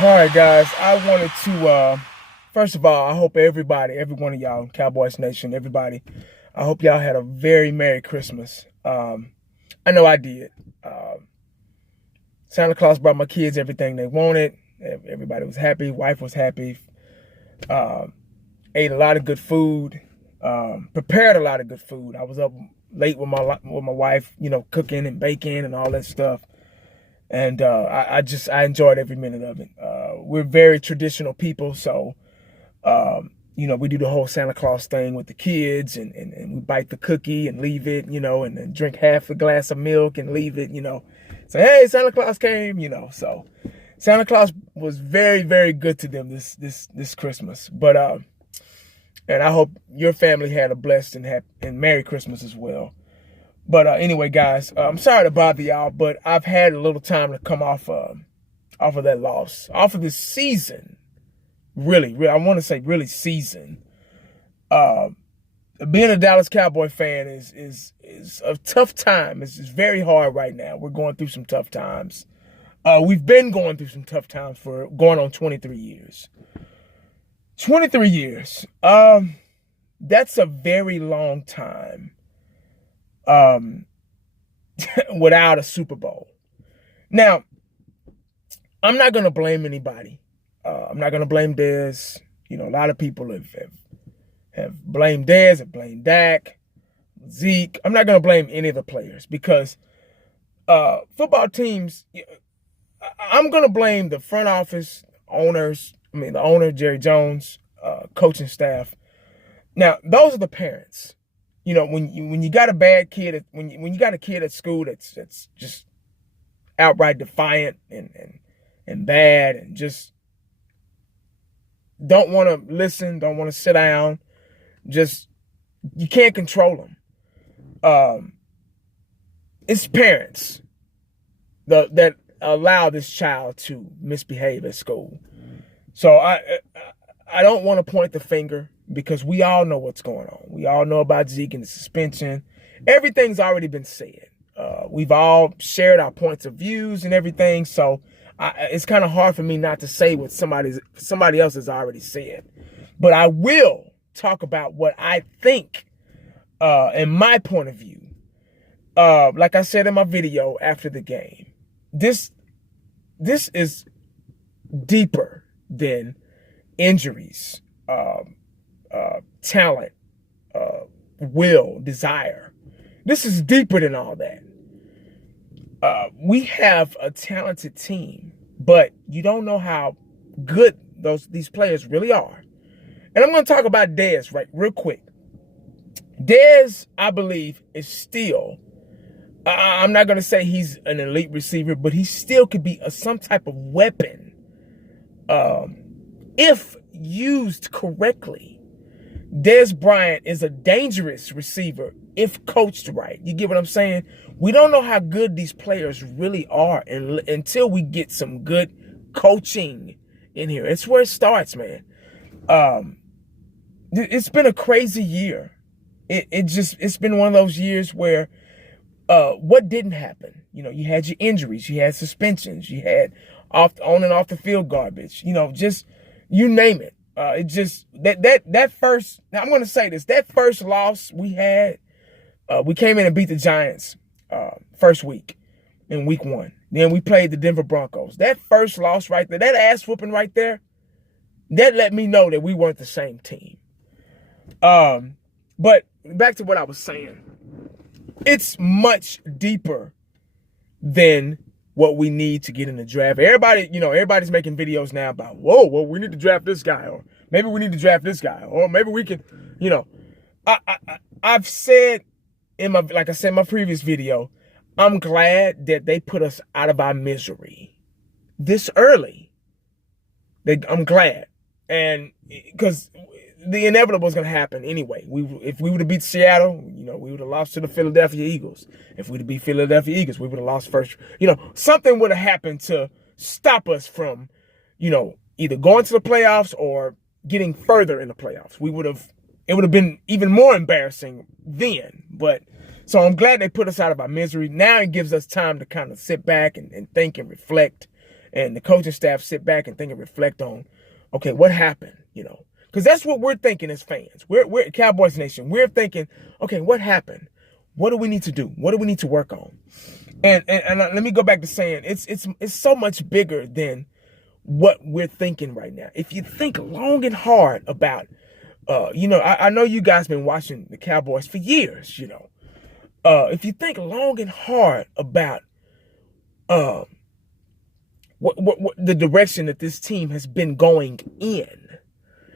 All right, guys. I wanted to, first of all, I hope every one of y'all, Cowboys Nation, everybody, I hope y'all had a very Merry Christmas. I know I did. Santa Claus brought my kids everything they wanted. Everybody was happy. Wife was happy. Ate a lot of good food. Prepared a lot of good food. I was up late with my wife, cooking and baking and all that stuff. And I enjoyed every minute of it. We're very traditional people, so we do the whole Santa Claus thing with the kids, and we bite the cookie and leave it, and then drink half a glass of milk and leave it, Say, hey, Santa Claus came, So Santa Claus was very, very good to them this Christmas. But and I hope your family had a blessed and Merry Christmas as well. But anyway, guys, I'm sorry to bother y'all, but I've had a little time to come off of that loss, off of this season. Really, I want to say really season. Being a Dallas Cowboy fan is a tough time. It's very hard right now. We're going through some tough times. We've been going through some tough times for going on 23 years. 23 years. That's a very long time. Without a Super Bowl. Now, I'm not going to blame anybody. I'm not going to blame Dez. A lot of people have blamed Dez, have blamed Dak, Zeke. I'm not going to blame any of the players because football teams, I'm going to blame the front office owners. The owner, Jerry Jones, coaching staff. Now, those are the parents. When you got a bad kid, when you got a kid at school that's just outright defiant and bad and just don't want to listen, don't want to sit down, you can't control them. It's parents that allow this child to misbehave at school. So I don't want to point the finger, because we all know what's going on. We all know about Zeke and the suspension. Everything's already been said. We've all shared our points of views and everything. So it's kind of hard for me not to say what somebody else has already said. But I will talk about what I think and my point of view. Like I said in my video after the game, this is deeper than injuries, talent, will, desire. This is deeper than all that. We have a talented team, but you don't know how good these players really are. And I'm going to talk about Dez real quick. Dez, I believe, is still, I'm not going to say he's an elite receiver, but he still could be some type of weapon if used correctly. Dez Bryant is a dangerous receiver if coached right. You get what I'm saying? We don't know how good these players really are until we get some good coaching in here. It's where it starts, man. It's been a crazy year. It's been one of those years where what didn't happen? You had your injuries, you had suspensions, you had on and off the field garbage. Just you name it. It just that first. Now I'm going to say this: that first loss we had, we came in and beat the Giants first week in week 1. Then we played the Denver Broncos. That first loss right there, that ass whooping right there, that let me know that we weren't the same team. But back to what I was saying, it's much deeper than what we need to get in the draft. Everybody's making videos now about, well, we need to draft this guy, or maybe we need to draft this guy, or maybe we can, I've said like I said in my previous video, I'm glad that they put us out of our misery this early. I'm glad. And because the inevitable is going to happen anyway. If we would have beat Seattle, we would have lost to the Philadelphia Eagles. If we'd have beat Philadelphia Eagles, we would have lost first. Something would have happened to stop us from, either going to the playoffs or getting further in the playoffs. It would have been even more embarrassing then. But so I'm glad they put us out of our misery. Now it gives us time to kind of sit back and think and reflect and the coaching staff sit back and think and reflect on, okay, what happened, because that's what we're thinking as fans. We're Cowboys Nation. We're thinking, okay, what happened? What do we need to do? What do we need to work on? And let me go back to saying it's so much bigger than what we're thinking right now. If you think long and hard about, I know you guys been watching the Cowboys for years, if you think long and hard about what the direction that this team has been going in,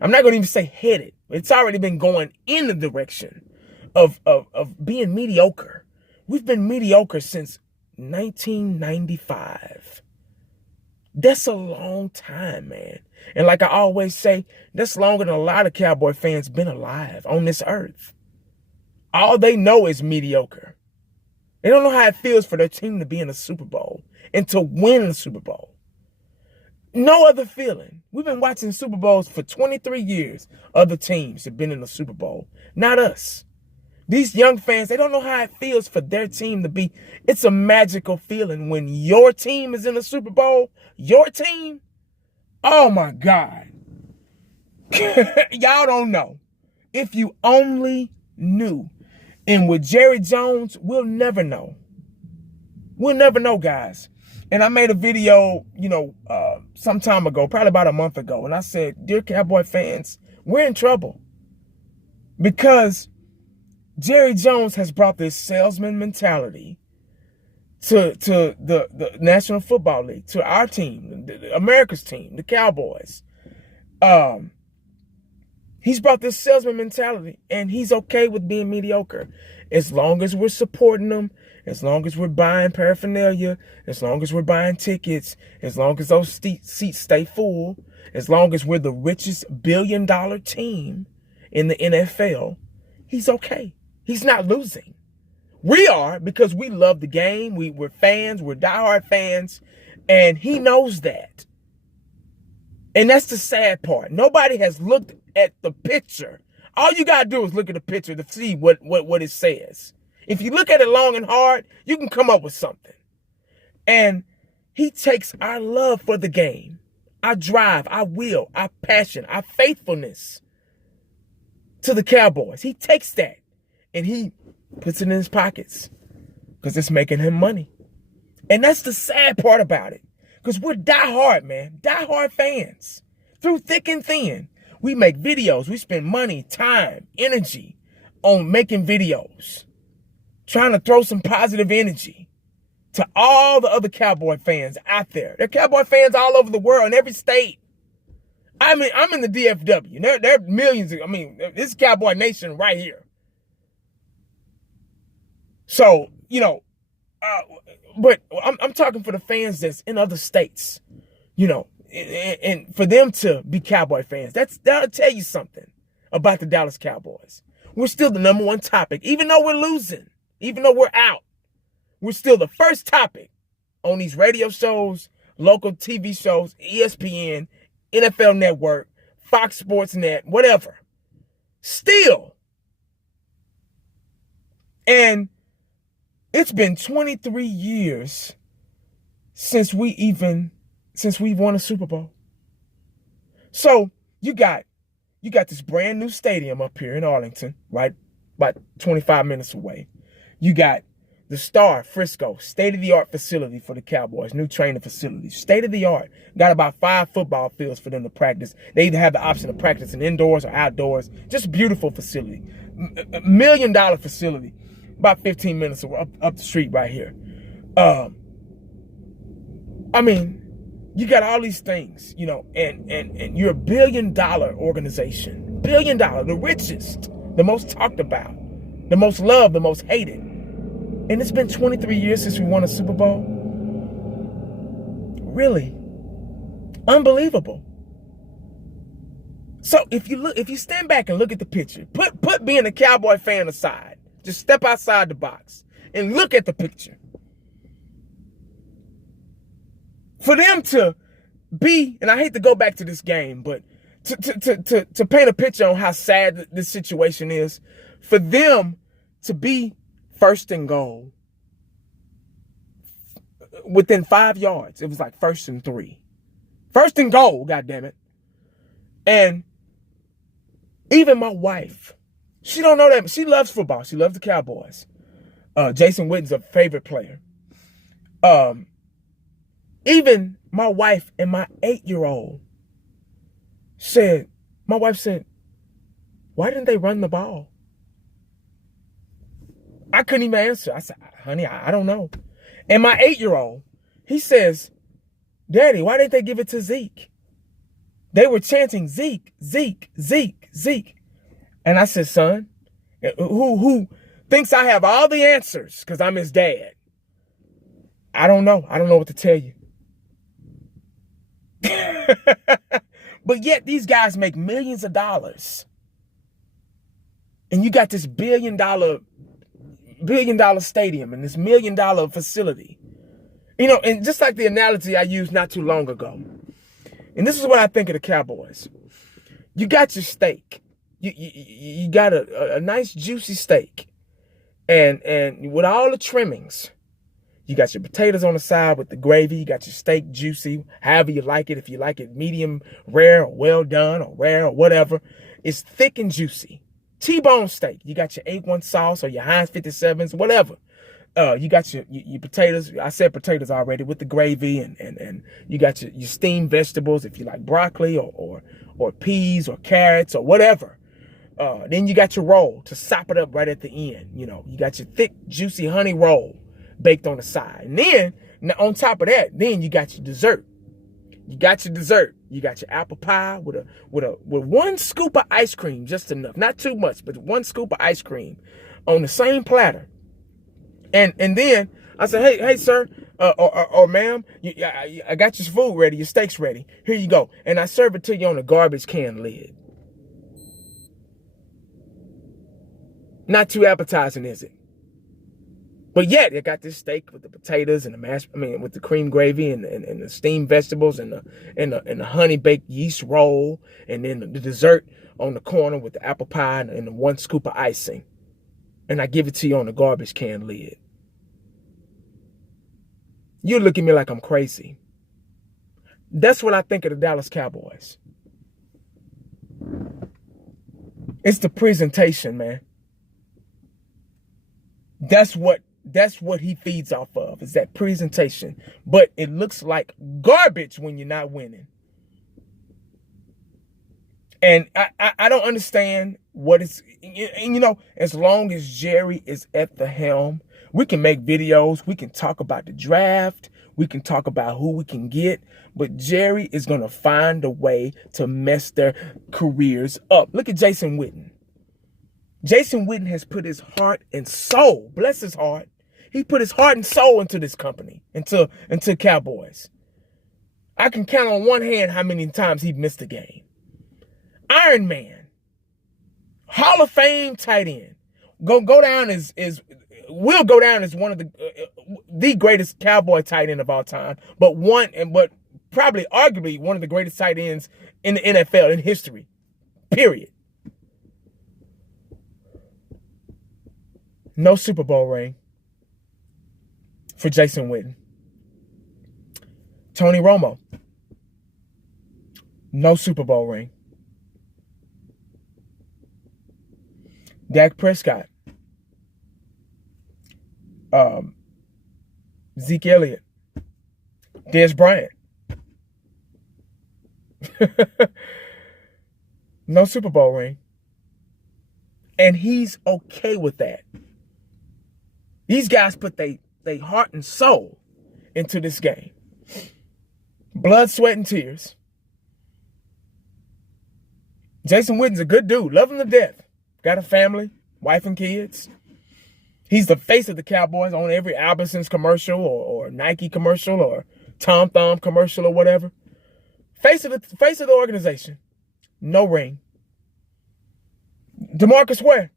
I'm not going to even say headed. It's already been going in the direction of being mediocre. We've been mediocre since 1995. That's a long time, man. And like I always say, that's longer than a lot of Cowboy fans been alive on this earth. All they know is mediocre. They don't know how it feels for their team to be in the Super Bowl and to win the Super Bowl. No other feeling. We've been watching Super Bowls for 23 years. Other teams have been in the Super Bowl. Not us. These young fans, they don't know how it feels for their team to be. It's a magical feeling when your team is in the Super Bowl. Your team. Oh, my God. Y'all don't know. If you only knew. And with Jerry Jones, we'll never know. We'll never know, guys. And I made a video, some time ago, probably about a month ago. And I said, dear Cowboy fans, we're in trouble. Because Jerry Jones has brought this salesman mentality to the National Football League, to our team, America's team, the Cowboys. He's brought this salesman mentality, and he's okay with being mediocre. As long as we're supporting them, as long as we're buying paraphernalia, as long as we're buying tickets, as long as those seats stay full, as long as we're the richest billion-dollar team in the NFL, he's okay. He's not losing. We are, because we love the game. We're fans. We're diehard fans. And he knows that. And that's the sad part. Nobody has looked at the picture. All you got to do is look at the picture to see what it says. If you look at it long and hard, you can come up with something. And he takes our love for the game, our drive, our will, our passion, our faithfulness to the Cowboys. He takes that and he puts it in his pockets because it's making him money. And that's the sad part about it, because we're diehard, man, diehard fans. Through thick and thin, we make videos. We spend money, time, energy on making videos, trying to throw some positive energy to all the other Cowboy fans out there. There are Cowboy fans all over the world, in every state. I mean, I'm in the DFW. There are millions. This is Cowboy Nation right here. So, but I'm talking for the fans that's in other states, and for them to be Cowboy fans. That'll tell you something about the Dallas Cowboys. We're still the number one topic, even though we're losing, even though we're out. We're still the first topic on these radio shows, local TV shows, ESPN, NFL Network, Fox Sports Net, whatever. Still. And it's been 23 years since we've won a Super Bowl. So you got this brand new stadium up here in Arlington, right? About 25 minutes away. You got the Star, Frisco, state-of-the-art facility for the Cowboys, new training facility, state-of-the-art. Got about 5 football fields for them to practice. They either have the option of practicing indoors or outdoors. Just beautiful facility. $1 million facility. About 15 minutes up the street right here. You got all these things, and you're $1 billion organization. $1 billion, the richest, the most talked about, the most loved, the most hated. And it's been 23 years since we won a Super Bowl. Really? Unbelievable. So if you stand back and look at the picture, put being a Cowboy fan aside. Just step outside the box and look at the picture. For them to be, and I hate to go back to this game, but to paint a picture on how sad this situation is, for them to be first and goal, within 5 yards. It was like 1st and 3. 1st and goal, goddammit. And even my wife, she don't know that. She loves football. She loves the Cowboys. Jason Witten's a favorite player. Even my wife and my 8-year-old said, why didn't they run the ball? I couldn't even answer. I said, honey, I don't know. And my 8-year-old, he says, Daddy, why didn't they give it to Zeke? They were chanting Zeke, Zeke, Zeke, Zeke. And I said, son, who thinks I have all the answers because I'm his dad? I don't know. I don't know what to tell you. But yet these guys make millions of dollars. And you got this billion dollar stadium and this $1 million facility. You know, and just like the analogy I used not too long ago. And this is what I think of the Cowboys. You got your steak. You got a nice juicy steak. And with all the trimmings. You got your potatoes on the side with the gravy. You got your steak juicy, however you like it. If you like it medium rare or well done or rare or whatever. It's thick and juicy. T-bone steak. You got your A1 sauce or your Heinz 57s, whatever. You got your potatoes. I said potatoes already with the gravy, and you got your steamed vegetables if you like broccoli or peas or carrots or whatever. Then you got your roll to sop it up right at the end. You know, you got your thick, juicy honey roll baked on the side. And then on top of that, then you got your dessert. You got your apple pie with one scoop of ice cream, just enough. Not too much, but one scoop of ice cream on the same platter. And then I said, hey, sir, or ma'am, I got your food ready, your steak's ready. Here you go. And I serve it to you on a garbage can lid. Not too appetizing, is it? But yet, it got this steak with the potatoes and with the cream gravy and the steamed vegetables and the honey baked yeast roll, and then the dessert on the corner with the apple pie and the one scoop of icing. And I give it to you on a garbage can lid. You look at me like I'm crazy. That's what I think of the Dallas Cowboys. It's the presentation, man. That's what he feeds off of, is that presentation. But it looks like garbage when you're not winning. And I don't understand what it's, you know, as long as Jerry is at the helm, we can make videos, we can talk about the draft, we can talk about who we can get, but Jerry is going to find a way to mess their careers up. Look at Jason Witten. Jason Witten has put his heart and soul, bless his heart, he put his heart and soul into this company, into Cowboys. I can count on one hand how many times he missed a game. Iron Man, Hall of Fame tight end, will go down as one of the greatest Cowboy tight end of all time, but probably arguably one of the greatest tight ends in the NFL in history. Period. No Super Bowl ring for Jason Witten. Tony Romo. No Super Bowl ring. Dak Prescott. Zeke Elliott. Dez Bryant. No Super Bowl ring. And he's okay with that. These guys put their heart and soul into this game. Blood, sweat, and tears. Jason Witten's a good dude. Love him to death. Got a family, wife and kids. He's the face of the Cowboys on every Albertsons commercial or Nike commercial or Tom Thumb commercial or whatever. Face of the organization. No ring. DeMarcus Ware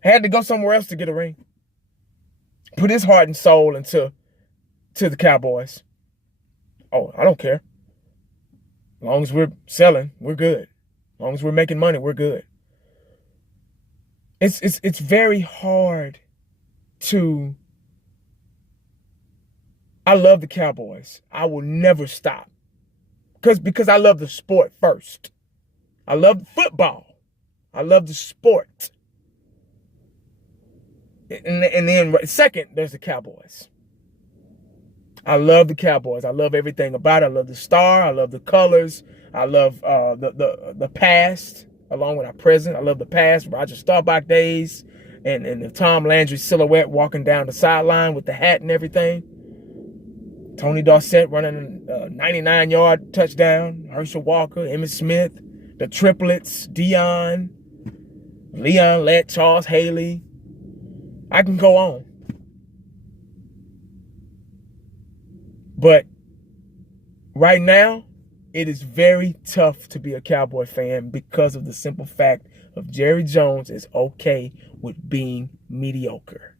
had to go somewhere else to get a ring. Put his heart and soul into the Cowboys. Oh, I don't care. As long as we're selling, we're good. As long as we're making money, we're good. It's very hard to I love the Cowboys. I will never stop. Because I love the sport first. I love football. I love the sport. And then second, there's the Cowboys. I love the Cowboys. I love everything about it. I love the star. I love the colors. I love the past along with our present. I love the past. Roger Staubach days and the Tom Landry silhouette walking down the sideline with the hat and everything. Tony Dorsett running a 99-yard touchdown. Herschel Walker, Emmitt Smith, the triplets, Dion, Leon Lett, Charles Haley. I can go on. But right now, it is very tough to be a Cowboy fan because of the simple fact of Jerry Jones is okay with being mediocre.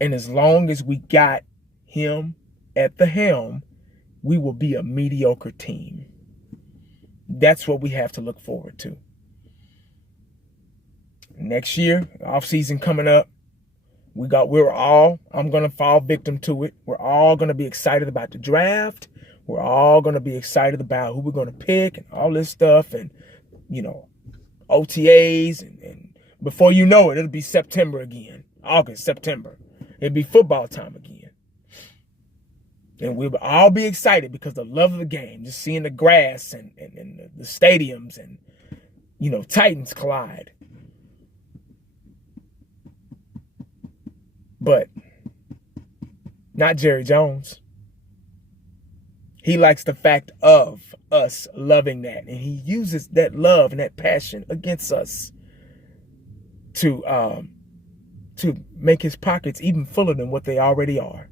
And as long as we got him at the helm, we will be a mediocre team. That's what we have to look forward to. Next year, offseason coming up, I'm going to fall victim to it. We're all going to be excited about the draft. We're all going to be excited about who we're going to pick and all this stuff and, OTAs. And before you know it, it'll be September again. August, September. It'll be football time again. And we'll all be excited because the love of the game, just seeing the grass and the stadiums and, Titans collide. But not Jerry Jones. He likes the fact of us loving that. And he uses that love and that passion against us to make his pockets even fuller than what they already are.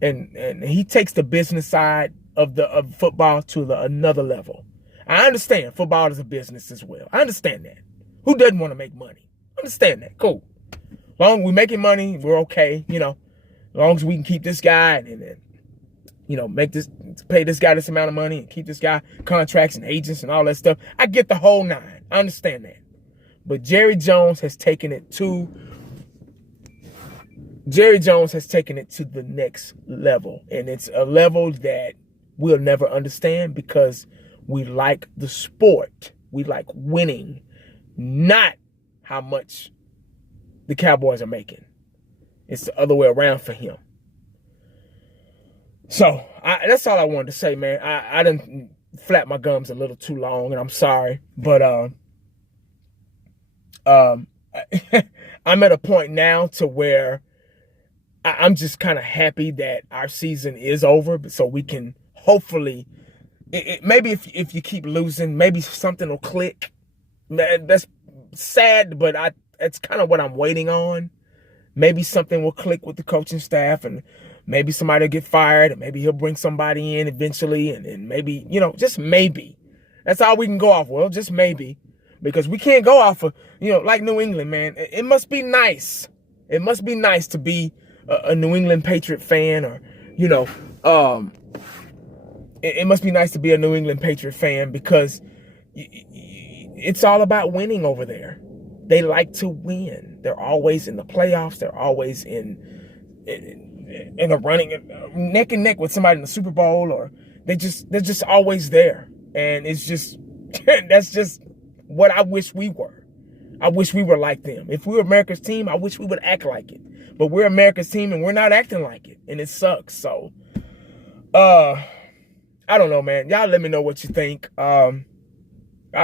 And he takes the business side of football to another level. I understand football is a business as well. I understand that. Who doesn't want to make money? I understand that. Cool. As long as we're making money, we're okay. As long as we can keep this guy and pay this guy this amount of money and keep this guy contracts and agents and all that stuff. I get the whole nine. I understand that. But Jerry Jones has taken it to the next level. And it's a level that we'll never understand because we like the sport. We like winning, not how much the Cowboys are making. It's the other way around for him. So that's all I wanted to say, man. I done flap my gums a little too long, and I'm sorry. But I'm at a point now to where I'm just kind of happy that our season is over, so we can hopefully. Maybe if you keep losing, maybe something will click. That's sad, but it's kind of what I'm waiting on. Maybe something will click with the coaching staff, and maybe somebody will get fired, and maybe he'll bring somebody in eventually, and maybe, just maybe. That's all we can go off. Well, just maybe. Because we can't go off of, like New England, man. It must be nice. It must be nice to be a New England Patriot fan, or, it must be nice to be a New England Patriot fan because it's all about winning over there. They like to win. They're always in the playoffs. They're always in a running neck and neck with somebody in the Super Bowl, or they're just always there. And it's just that's just what I wish we were. I wish we were like them. If we were America's team, I wish we would act like it. But we're America's team and we're not acting like it, and it sucks. So, I don't know, man. Y'all let me know what you think. I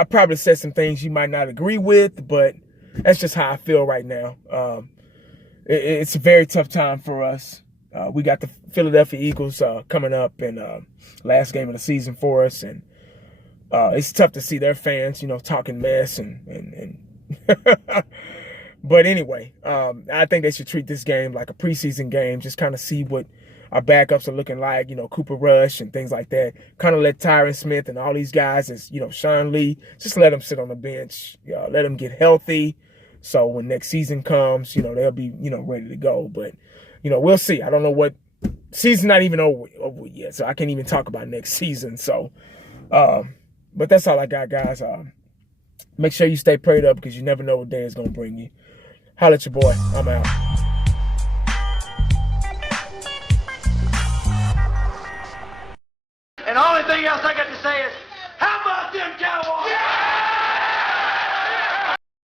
probably said some things you might not agree with, but that's just how I feel right now. It's a very tough time for us. We got the Philadelphia Eagles coming up in last game of the season for us, and it's tough to see their fans, talking mess and But anyway, I think they should treat this game like a preseason game, just kind of see what our backups are looking like, Cooper Rush and things like that. Kind of let Tyron Smith and all these guys, Sean Lee, just let them sit on the bench, let them get healthy. So when next season comes, they'll be, ready to go. But, we'll see. I don't know what season's not even over yet, so I can't even talk about next season. So, but that's all I got, guys. Make sure you stay prayed up because you never know what day is going to bring you. Holla at your boy. I'm out. thing else I got to say is,